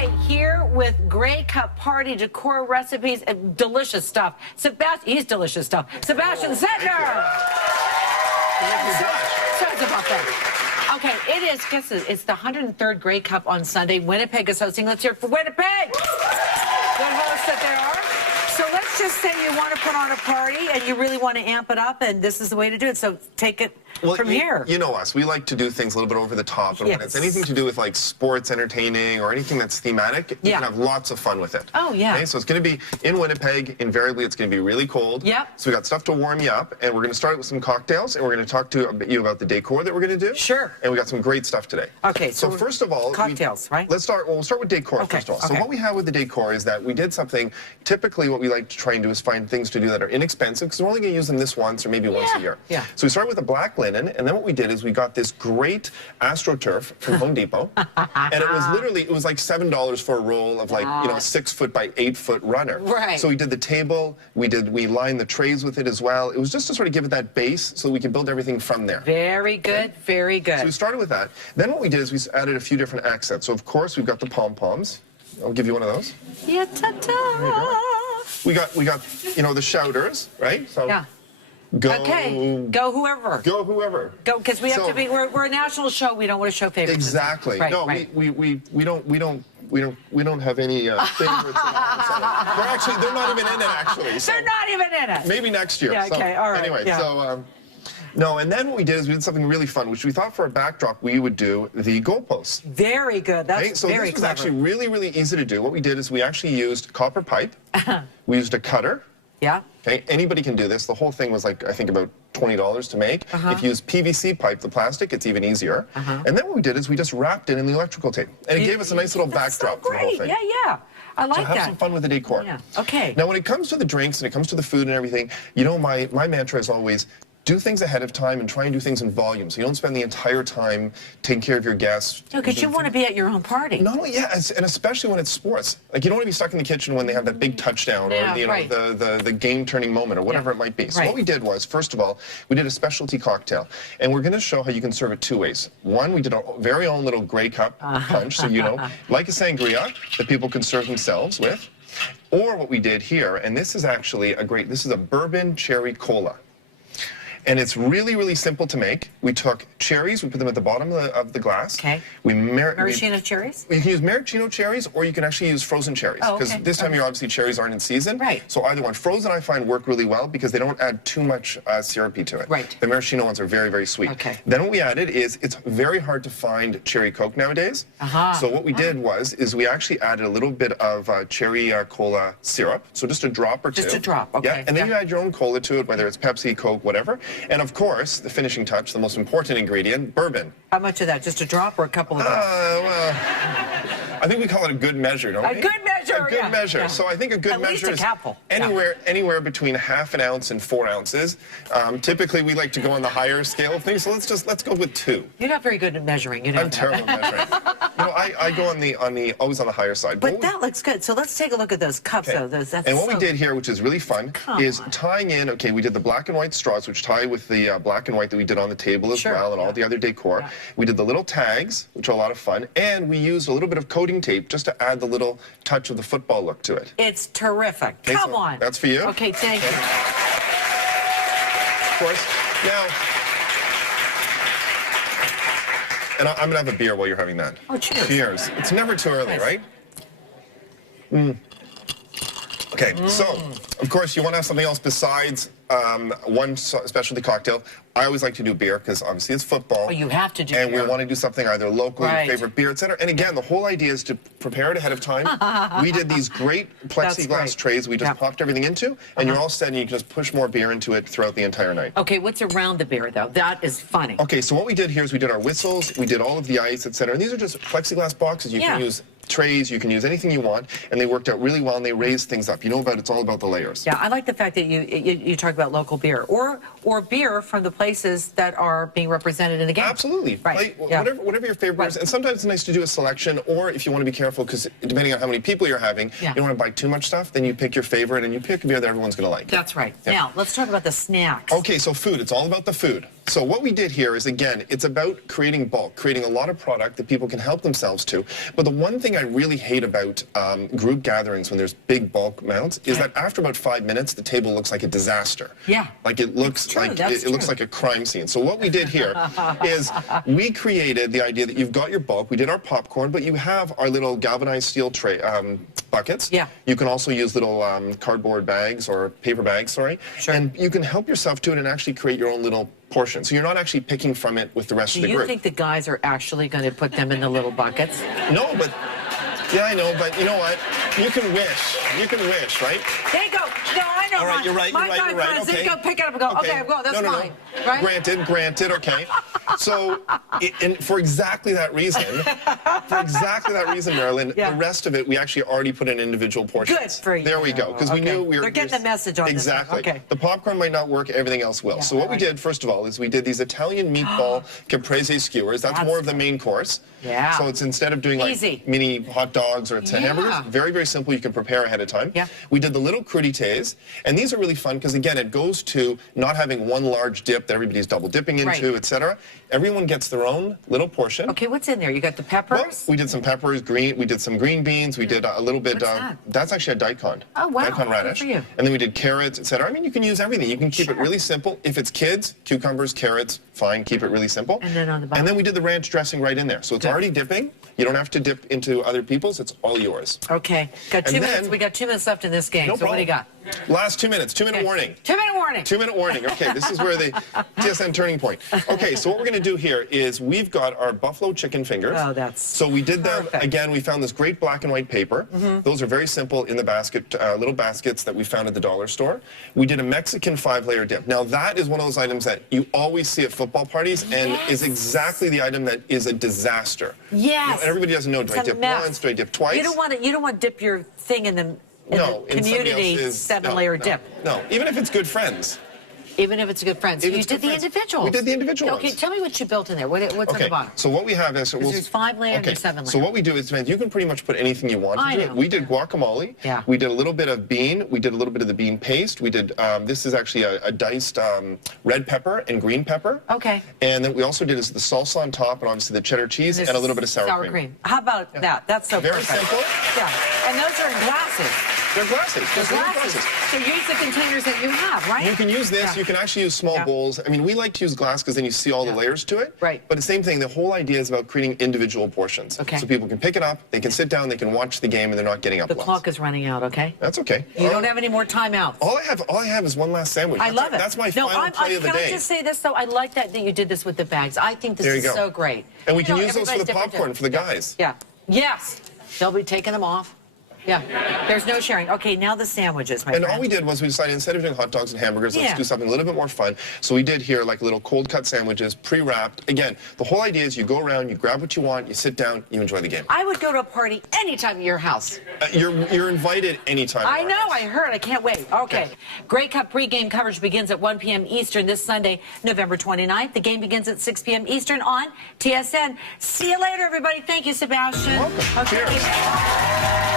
Okay, here with Grey Cup party decor recipes and delicious stuff. He's delicious stuff. Sebastien Centner. Sorry about that. Okay, it is. Guess it. It's the 103rd Grey Cup on Sunday. Winnipeg is hosting. Let's hear it for Winnipeg. Good hosts that there are. So let's just say you want to put on a party and you really want to amp it up, and this is the way to do it. So take it from here. You know us. We like to do things a little bit over the top. And when it's anything to do with like sports, entertaining, or anything that's thematic, you can have lots of fun with it. Oh, yeah. Okay? So it's going to be in Winnipeg. Invariably, it's going to be really cold. Yep. So we got stuff to warm you up, and we're going to start with some cocktails, and we're going to talk to you about the decor that we're going to do. Sure. And we got some great stuff today. Okay. So first of all, cocktails, right? Let's start. Well, we'll start with decor first of all. So what we have with the decor is that we did something. Typically, what we like to try and do is find things to do that are inexpensive, because we're only going to use them this once or maybe once a year. Yeah. So we started with a black linen, and then what we did is we got this great AstroTurf from Home Depot, and it was literally, it was like $7 for a roll of like, you know, a 6-foot by 8-foot runner. Right. So we did the table, we lined the trays with it as well. It was just to sort of give it that base so we could build everything from there. Very good, very good. So we started with that. Then what we did is we added a few different accents. So of course we've got the pom-poms. I'll give you one of those. Yeah, ta-ta. We got, you know, the shouters, right? So yeah. Go. Okay. Go whoever. Go whoever. Go, because we have to be. We're a national show. We don't want to show favorites. Exactly. Right, no, right. we don't have any favorites. They're not even in it. Actually, so they're not even in it. Maybe next year. Yeah. Okay. All right. Anyway, yeah. so. No, and then what we did is we did something really fun, which we thought for a backdrop we would do the goalposts. Very good. That's okay? So very this was clever. actually really, really easy to do. What we did is we actually used copper pipe. We used a cutter. Yeah. Okay, anybody can do this. The whole thing was like, I think about $20 to make. If you use PVC pipe, the plastic, it's even easier. And then what we did is we just wrapped it in the electrical tape. And it gave us a nice little backdrop to the whole thing. Yeah, yeah. I like that. Have some fun with the decor. Yeah. Okay. Now, when it comes to the drinks and it comes to the food and everything, you know, my mantra is always, do things ahead of time and try and do things in volume, so you don't spend the entire time taking care of your guests. No, because you want to be at your own party. Not only, and especially when it's sports. Like, you don't want to be stuck in the kitchen when they have that big touchdown or you know, the game-turning moment or whatever it might be. So what we did was, first of all, we did a specialty cocktail, and we're going to show how you can serve it two ways. One, we did our very own little Grey Cup punch, so you know, like a sangria that people can serve themselves with, or what we did here, and this is actually this is a bourbon cherry cola. And it's really, really simple to make. We took cherries, we put them at the bottom of the glass. Okay. Maraschino cherries? You can use maraschino cherries, or you can actually use frozen cherries. Because this time of year, obviously, cherries aren't in season. Right. So either one. Frozen, I find, work really well because they don't add too much syrupy to it. Right. The maraschino ones are very, very sweet. Okay. Then what we added is, it's very hard to find cherry Coke nowadays. So what we did is we actually added a little bit of cherry cola syrup. So just a drop or two. Just a drop, okay. Yeah, and then you add your own cola to it, whether it's Pepsi, Coke, whatever. And of course, the finishing touch, the most important ingredient, bourbon. How much of that? Just a drop or a couple of drops? Well, I think we call it a good measure, don't we? A good measure, A good measure. So I think a good measure is anywhere between ½ an ounce and 4 ounces. Typically, we like to go on the higher scale of things, so let's go with 2. You're not very good at measuring, you know. I'm terrible at measuring. You know, I go always on the higher side. But that looks good. So let's take a look at those cups, though. And what we did here, which is really fun, is tying in. Okay, we did the black and white straws, which tie with the black and white that we did on the table as well, and all the other decor. We did the little tags, which are a lot of fun, and we used a little bit of coating tape just to add the little touch of the football look to it. It's terrific. Okay, Come on. That's for you. Okay, thank you. Of course. Now, and I'm going to have a beer while you're having that. Oh, cheers. Cheers. It's never too early, right? Okay, so, of course, you want to have something else besides one specialty cocktail. I always like to do beer because obviously it's football. Oh, you have to do and beer. we want to do something either local, your favorite beer, etc. And again, the whole idea is to prepare it ahead of time. We did these great plexiglass trays we just popped everything into, and you're all set, and you can just push more beer into it throughout the entire night. Okay, what's around the beer, though? That is funny. Okay, so what we did here is we did our whistles, we did all of the ice, etc. And these are just plexiglass boxes. You can use trays, you can use anything you want, and they worked out really well, and they raised things up. You know it's all about the layers. Yeah, I like the fact that you talk about local beer, or beer from the places that are being represented in the game. Absolutely. Right. Whatever your favorite is. And sometimes it's nice to do a selection, or if you want to be careful, because depending on how many people you're having, you don't want to buy too much stuff, then you pick your favorite, and you pick a beer that everyone's going to like. That's right. Now, let's talk about the snacks. Okay, so food. It's all about the food. So what we did here is, again, it's about creating bulk, creating a lot of product that people can help themselves to. But the one thing I really hate about group gatherings when there's big bulk amounts is that after about 5 minutes, the table looks like a disaster. Yeah. Like it looks like it looks like a crime scene. So what we did here is we created the idea that you've got your bulk. We did our popcorn, but you have our little galvanized steel tray buckets. Yeah. You can also use little cardboard bags or paper bags, sorry. Sure. And you can help yourself to it and actually create your own little portion. So you're not actually picking from it with the rest of the group. Do you think the guys are actually going to put them in the little buckets? No, but... Yeah, I know, but you know what? You can wish. You can wish, right? There you go. No, I know. All right, you're right, My you're right, you're right. friends, they go pick it up and go, okay, I'm going, that's fine. Right? Granted, okay. So, and for exactly that reason, Marilyn, the rest of it, we actually already put in individual portions. Good for you. There we go, because we knew we were... They're getting the message on exactly. this. Okay. The popcorn might not work, everything else will. So what we did, first of all, is we did these Italian meatball caprese skewers. That's more of the main course. Yeah. So it's instead of doing like mini hot dogs or it's hamburgers, very, very simple. You can prepare ahead of time. Yeah. We did the little crudités, and these are really fun because, again, it goes to not having one large dip that everybody's double dipping into, etc. Everyone gets their own little portion. Okay, what's in there? You got the peppers? Well, we did some peppers, we did some green beans, we did a little bit, that's actually a daikon. Oh, wow. Daikon radish. Good for you. And then we did carrots, etc. I mean, you can use everything. You can keep it really simple. If it's kids, cucumbers, carrots, fine, keep it really simple. And then on the bottom. And then we did the ranch dressing right in there. So it's already dipping. You don't have to dip into other people's. It's all yours. Okay. Got 2 minutes. We got 2 minutes left in this game. No so what do you got? Last 2 minutes. 2-minute warning. 2-minute warning. 2-minute warning. Okay, this is where the TSN turning point. Okay, so what we're going to do here is we've got our buffalo chicken fingers. Oh, that's So we did them, again, we found this great black and white paper. Those are very simple in the basket, little baskets that we found at the dollar store. We did a Mexican 5-layer dip. Now, that is one of those items that you always see at football parties and is exactly the item that is a disaster. Yes. You know, everybody doesn't know, do I dip once, do I dip twice? You don't want to dip your thing in the community 7-layer dip. No, even if it's good friends. Even if it's a good friend. So you did the individuals. We did the individual ones. Okay, tell me what you built in there. What's on the bottom? So what we have is... there's 5-layer and 7-layer. So what we do is, you can pretty much put anything you want into it. We did guacamole. Yeah. We did a little bit of bean. We did a little bit of the bean paste. We did... this is actually a diced red pepper and green pepper. Okay. And then we also did the salsa on top and obviously the cheddar cheese and a little bit of sour cream. How about that? That's so very simple. Yeah. And those are in glasses. They're glasses. They're glasses. So use the containers that you have, right? You can use this. You can actually use small bowls. I mean, we like to use glass because then you see all the layers to it. Right. But the same thing, the whole idea is about creating individual portions. Okay. So people can pick it up, they can sit down, they can watch the game, and they're not getting up The once. clock is running out, okay? That's okay. You don't have any more timeouts. All I have is one last sandwich. I love it. That's my final play of the day. Can I just say this, though? I like that you did this with the bags. I think this is so great. And we can use those for the popcorn for the guys. Yeah. Yes. They'll be taking them off. Yeah, there's no sharing. Okay, now the sandwiches, my friend. And all we did was we decided instead of doing hot dogs and hamburgers, let's do something a little bit more fun. So we did here like little cold cut sandwiches, pre-wrapped. Again, the whole idea is you go around, you grab what you want, you sit down, you enjoy the game. I would go to a party anytime at your house. You're invited anytime. I know, I heard. I can't wait. Okay. Grey Cup pregame coverage begins at 1 p.m. Eastern this Sunday, November 29th. The game begins at 6 p.m. Eastern on TSN. See you later, everybody. Thank you, Sebastian. Welcome. Cheers.